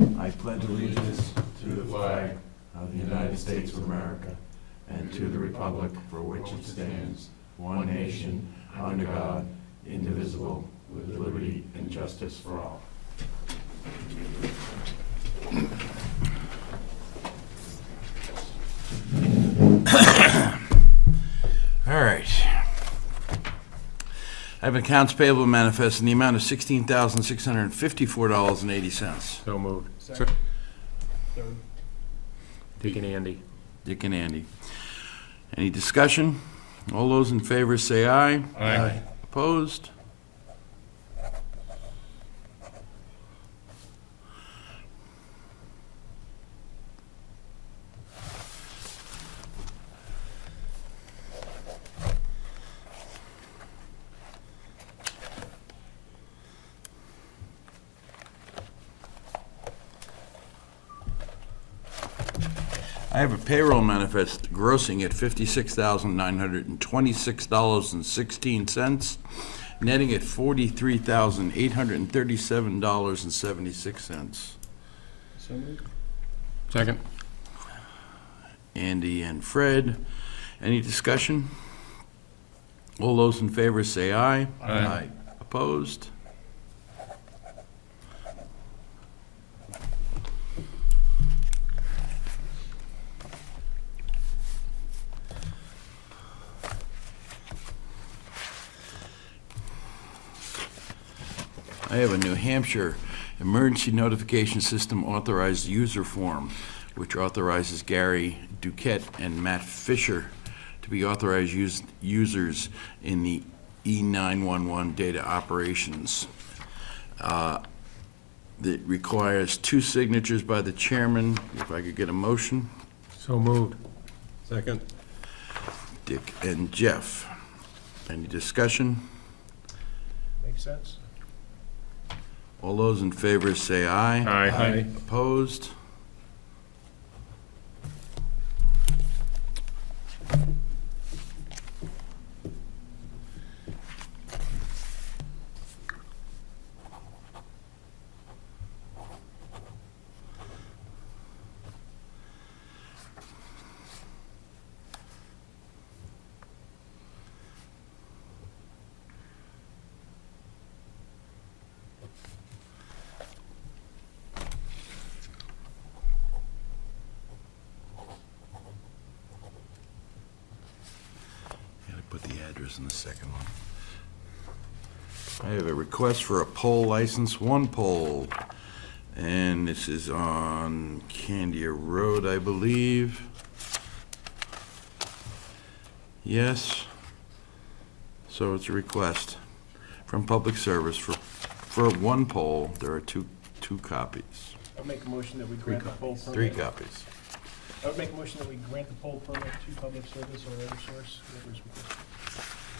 I pledge allegiance to the flag of the United States of America and to the republic for which it stands, one nation, under God, indivisible, with liberty and justice for all. All right. I have accounts payable manifest in the amount of $16,654.80. So moved. Second. Third. Dick and Andy. Dick and Andy. Any discussion? All those in favor say aye. Aye. Opposed? I have a payroll manifest grossing at $56,926.16, netting at $43,837.76. So moved. Second. Andy and Fred. Any discussion? All those in favor say aye. Aye. Opposed? I have a New Hampshire Emergency Notification System authorized user form, which authorizes Gary Duquette and Matt Fisher to be authorized users in the E911 data operations. That requires 2 signatures by the chairman. If I could get a motion. So moved. Second. Dick and Jeff. Any discussion? Makes sense. All those in favor say aye. Aye. Opposed? Gotta put the address in the second one. I have a request for a poll license, 1 poll. And this is on Candia Road, I believe. Yes. So it's a request from Public Service for 1 poll. There are two copies. I'll make a motion that we grant the poll permit. 3 copies. I would make a motion that we grant the poll permit to Public Service or Eversource, whoever's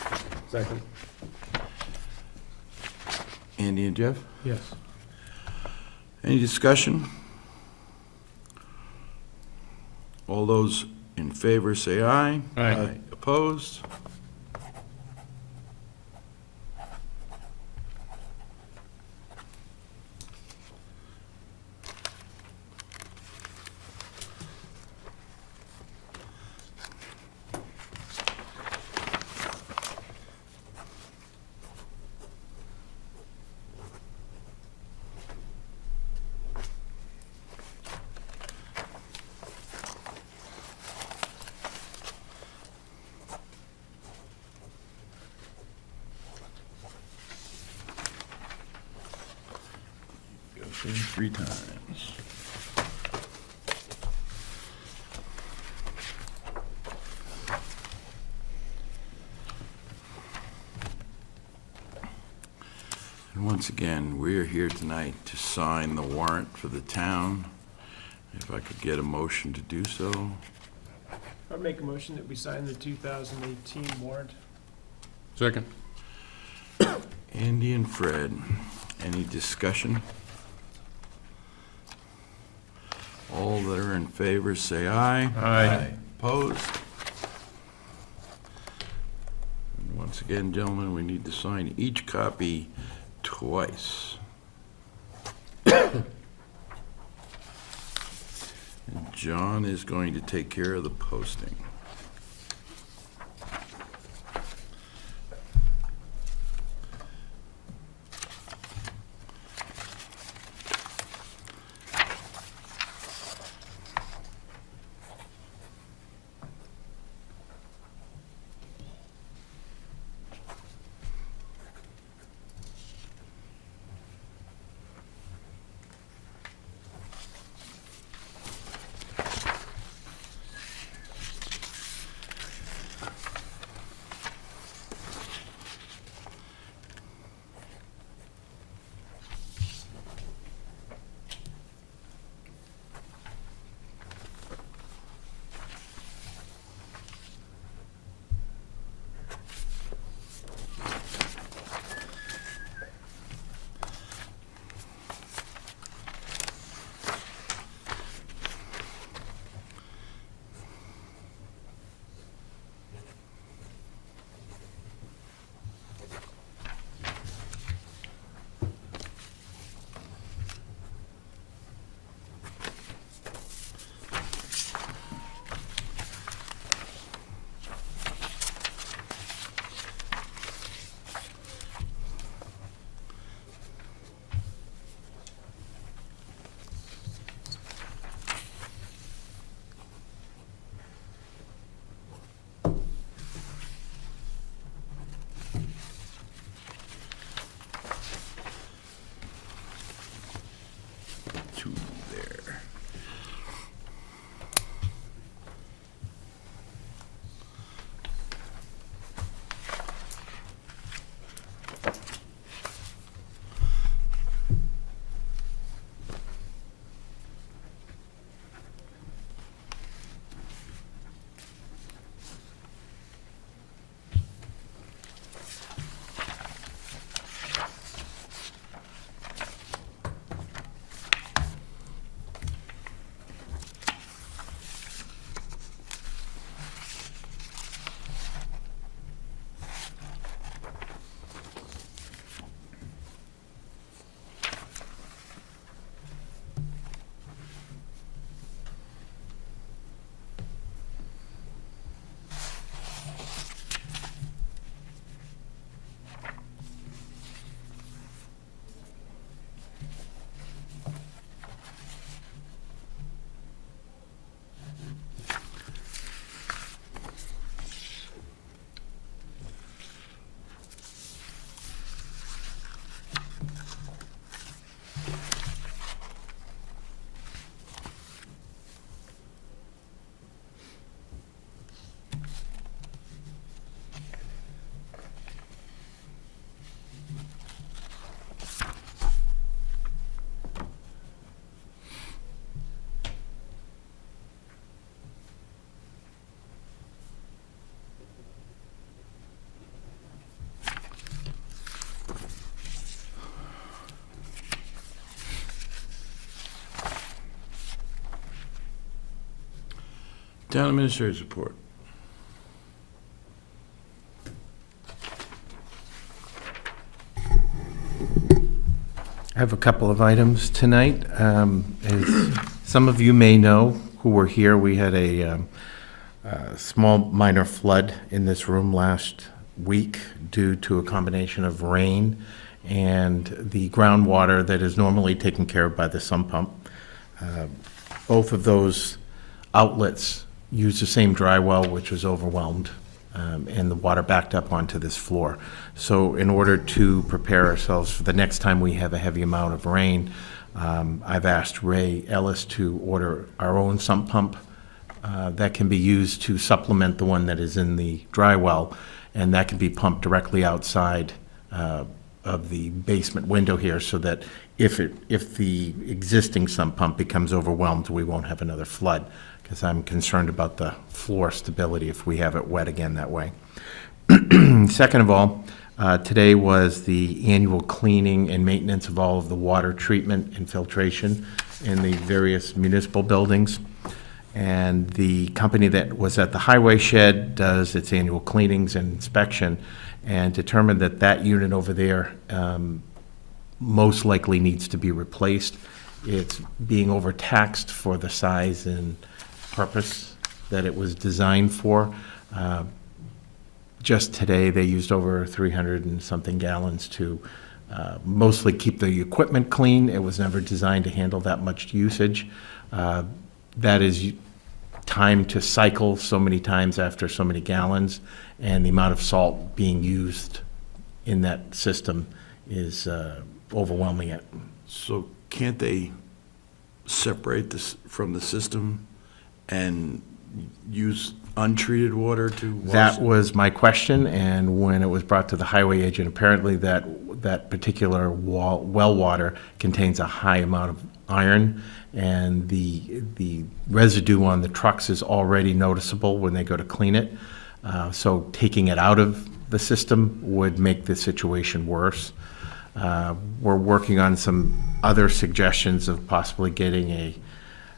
requested. Second. Andy and Jeff? Yes. Any discussion? All those in favor say aye. Aye. Opposed? Go through 3 times. And once again, we are here tonight to sign the warrant for the town. If I could get a motion to do so. I'd make a motion that we sign the 2018 warrant. Second. Andy and Fred, any discussion? All that are in favor say aye. Aye. Opposed? And once again, gentlemen, we need to sign each copy twice. John is going to take care of the posting. To there. Town Administrator's report. I have a couple of items tonight. As some of you may know who were here, we had a small minor flood in this room last week due to a combination of rain and the groundwater that is normally taken care of by the sump pump. Both of those outlets use the same dry well, which was overwhelmed, and the water backed up onto this floor. So in order to prepare ourselves for the next time we have a heavy amount of rain, I've asked Ray Ellis to order our own sump pump that can be used to supplement the one that is in the dry well, and that can be pumped directly outside of the basement window here, so that if the existing sump pump becomes overwhelmed, we won't have another flood, because I'm concerned about the floor stability if we have it wet again that way. Second of all, today was the annual cleaning and maintenance of all of the water treatment and filtration in the various municipal buildings. And the company that was at the highway shed does its annual cleanings and inspection, and determined that that unit over there most likely needs to be replaced. It's being overtaxed for the size and purpose that it was designed for. Just today, they used over 300 and something gallons to mostly keep the equipment clean. It was never designed to handle that much usage. That is time to cycle so many times after so many gallons, and the amount of salt being used in that system is overwhelming it. So can't they separate this from the system and use untreated water to wash? That was my question, and when it was brought to the highway agent, apparently that particular well water contains a high amount of iron, and the residue on the trucks is already noticeable when they go to clean it. So taking it out of the system would make the situation worse. We're working on some other suggestions of possibly getting a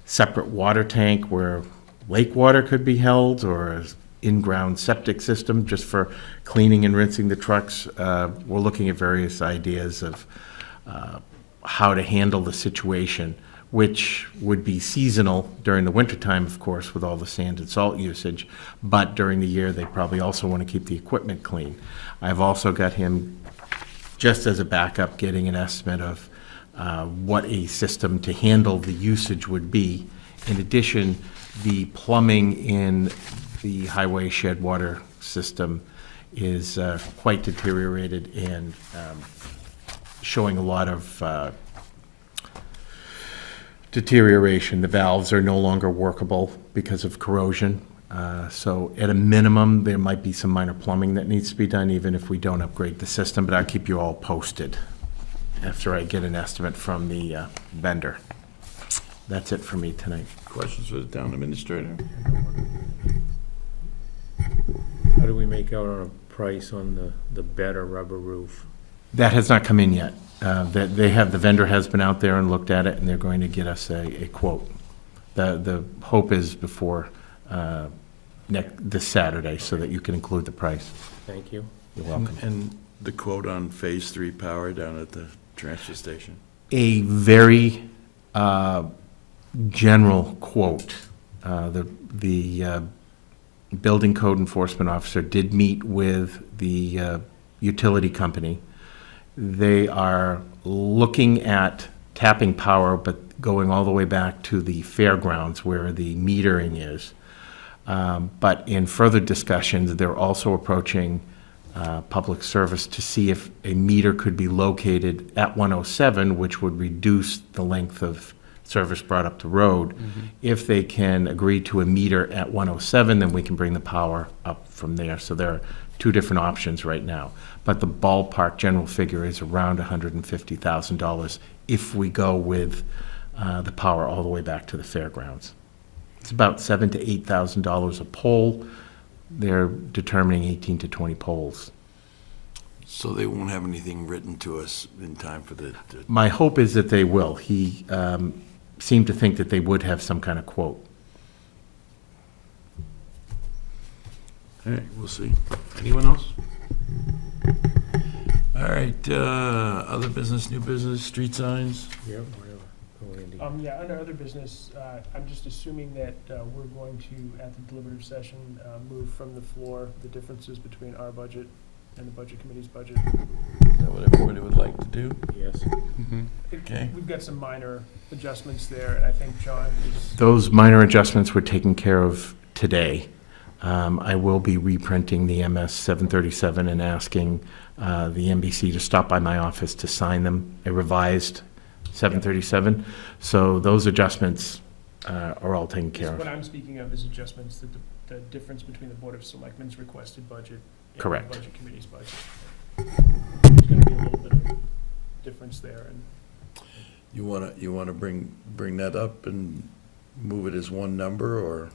separate water tank where lake water could be held, or an in-ground septic system just for cleaning and rinsing the trucks. We're looking at various ideas of how to handle the situation, which would be seasonal during the wintertime, of course, with all the sand and salt usage, but during the year, they probably also want to keep the equipment clean. I've also got him, just as a backup, getting an estimate of what a system to handle the usage would be. In addition, the plumbing in the highway shed water system is quite deteriorated and showing a lot of deterioration. The valves are no longer workable because of corrosion. So at a minimum, there might be some minor plumbing that needs to be done, even if we don't upgrade the system, but I'll keep you all posted after I get an estimate from the vendor. That's it for me tonight. Questions for the town administrator? How do we make out on a price on the better rubber roof? That has not come in yet. The vendor has been out there and looked at it, and they're going to get us a quote. The hope is before this Saturday, so that you can include the price. Thank you. You're welcome. And the quote on Phase 3 power down at the transfer station? A very general quote. The building code enforcement officer did meet with the utility company. They are looking at tapping power, but going all the way back to the fairgrounds where the metering is. But in further discussions, they're also approaching public service to see if a meter could be located at 107, which would reduce the length of service brought up the road. If they can agree to a meter at 107, then we can bring the power up from there. So there are two different options right now. But the ballpark general figure is around $150,000 if we go with the power all the way back to the fairgrounds. It's about $7,000 to $8,000 a pole. They're determining 18 to 20 poles. So they won't have anything written to us in time for the My hope is that they will. He seemed to think that they would have some kind of quote. all right, we'll see. Anyone else? All right, other business, new business, street signs? Yep, whatever. Go, Andy. Yeah, under other business, I'm just assuming that we're going to, at the deliberative session, move from the floor the differences between our budget and the budget committee's budget. Is that what everybody would like to do? Yes. Okay. We've got some minor adjustments there, and I think John is, Those minor adjustments were taken care of today. I will be reprinting the MS 737 and asking the NBC to stop by my office to sign them, a revised 737. So those adjustments are all taken care what of. I'm speaking of is adjustments, that the difference between the Board of Selectmen's requested budget and Correct. the budget committee's budget. There's gonna be a little bit of difference there, and You wanna bring that up and move it as one number, or?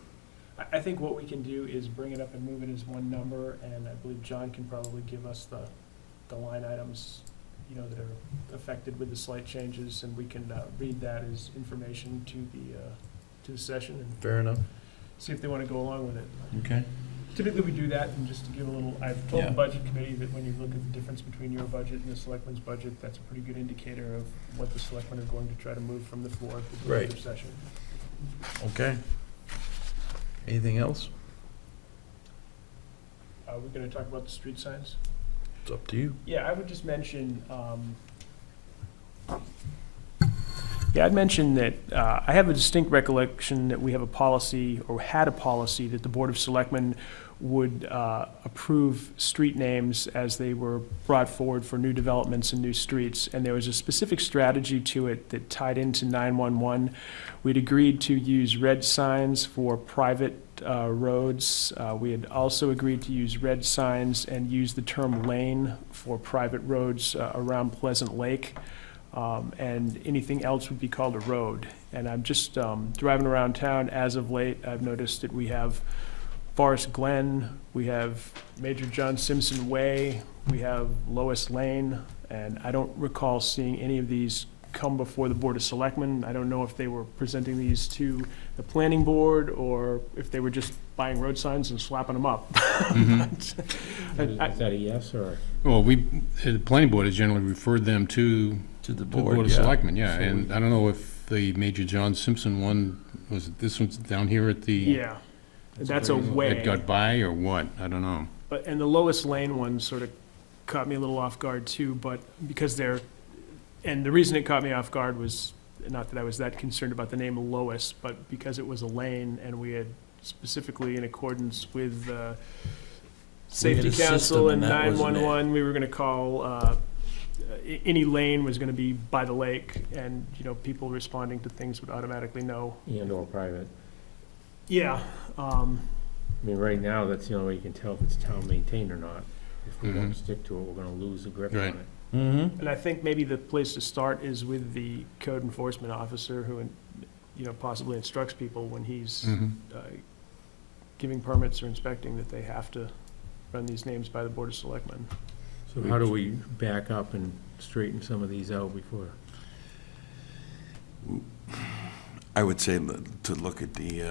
I think what we can do is bring it up and move it as one number, and I believe John can probably give us the line items, you know, that are affected with the slight changes, and we can read that as information to the session and Fair enough. see if they want to go along with it. Okay. Typically, we do that, and just to give a little, I've told Yeah. the budget committee that when you look at the difference between your budget and the selectmen's budget, that's a pretty good indicator of what the selectmen are going to try to move from the floor to the Right. deliberative session. Okay. Anything else? Are we gonna talk about the street signs? It's up to you. Yeah, I would just mention, I'd mention that I have a distinct recollection that we have a policy, or had a policy, that the Board of Selectmen would approve street names as they were brought forward for new developments and new streets. And there was a specific strategy to it that tied into 911. We'd agreed to use red signs for private roads. We had also agreed to use red signs and use the term lane for private roads around Pleasant Lake. And anything else would be called a road. And I'm just driving around town as of late, I've noticed that we have Forest Glen, we have Major John Simpson Way, we have Lois Lane, and I don't recall seeing any of these come before the Board of Selectmen. I don't know if they were presenting these to the planning board, or if they were just buying road signs and slapping them up. Is I- that a yes, or? Well, the planning board has generally referred them to To the the board, Board of yeah. Selectmen, yeah. So And I don't know if the Major John Simpson one, was it this one's down here at the? Yeah, that's a way. It got by or what? I don't know. But, and the Lois Lane one sort of caught me a little off guard too, but because and the reason it caught me off guard was, not that I was that concerned about the name Lois, but because it was a lane, and we had specifically, in accordance with Safety a system, Council and and that wasn't it. 911, we were gonna call, any lane was gonna be by the lake, and, you know, people responding to things would automatically know. And/or private. Yeah, I mean, right now, that's the only way you can tell if it's town maintained or not. If we don't Mhm. stick to it, we're gonna lose the grip on Right. it. Mm-hmm. and I think maybe the place to start is with the code enforcement officer who, you know, possibly instructs people when he's Mhm. giving permits or inspecting, that they have to run these names by the Board of Selectmen. So how do we back up and straighten some of these out before? I would say to look at the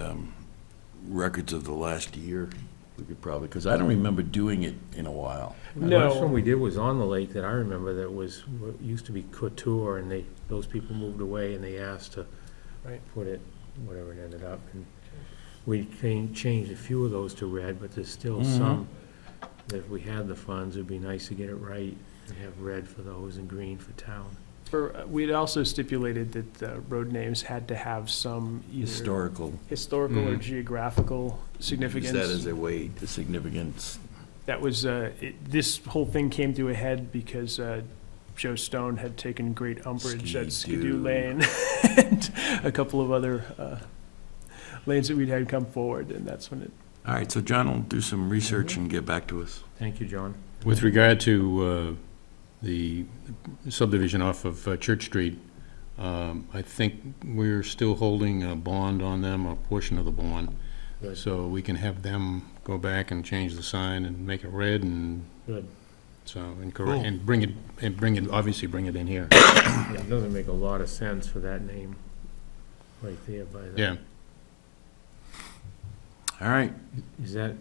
records of the last year. We could probably, because I don't remember doing it in a while. The last one No, we did was on the lake that I remember, that was, what used to be Couture, and those people moved away, and they asked to Right. put it, whatever it ended up, and we changed a few of those to red, but there's still Mhm. some, that if we had the funds, it'd be nice to get it right, and have red for those and green for town. we'd also stipulated that road names had to have some either Historical, historical or Mhm. geographical use significance. that as a way to significance. That was, this whole thing came to a head because Joe Stone had taken great umbrage at Skidoo. Skidoo Lane and a couple of other lanes that we'd had come forward, and that's when it, All right, so John will do some research and get back to us. Thank you, John. With regard to the subdivision off of Church Street, I think we're still holding a bond on them, a portion of the bond. Good. So we can have them go back and change the sign and make it red, and Good. so, Cool. and obviously bring it in here. Yeah, it doesn't make a lot of sense for that name right there by the. Yeah. All right, Is that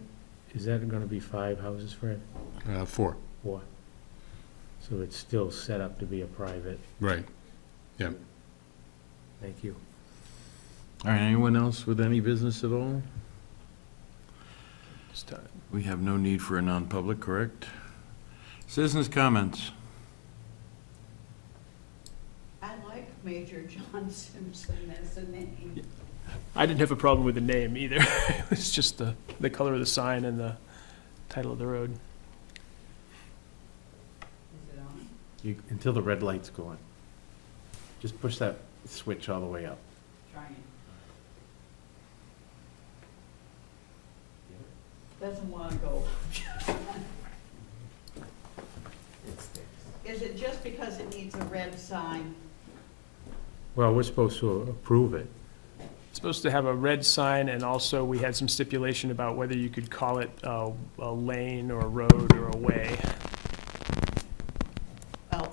gonna be 5 houses, Fred? 4, 4? So it's still set up to be a private, right. thank you. all right, anyone else with any business at all? just, We have no need for a non-public, correct? Citizens' comments. I like Major John Simpson as a name. I didn't have a problem with the name either. It was just the color of the sign and the title of the road. Is it on? Until the red light's go on. Just push that switch all the way up. Trying. Doesn't want to go. Is it just because it needs a red sign? Well, we're supposed to approve it. It's supposed to have a red sign, and also we had some stipulation about whether you could call it a lane or a road or a way. Well,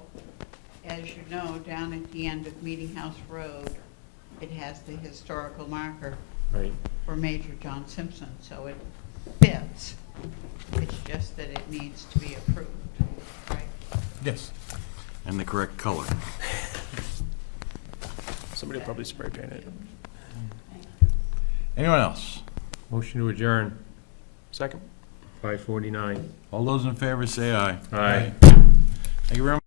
as you know, down at the end of Meeting House Road, it has the historical marker Right. for Major John Simpson, so it fits. It's just that it needs to be approved, right? Yes. And the correct color. Somebody will probably spray paint it. Anyone else? Motion to adjourn, Second? 5:49. All those in favor say aye. Aye. Thank you very much.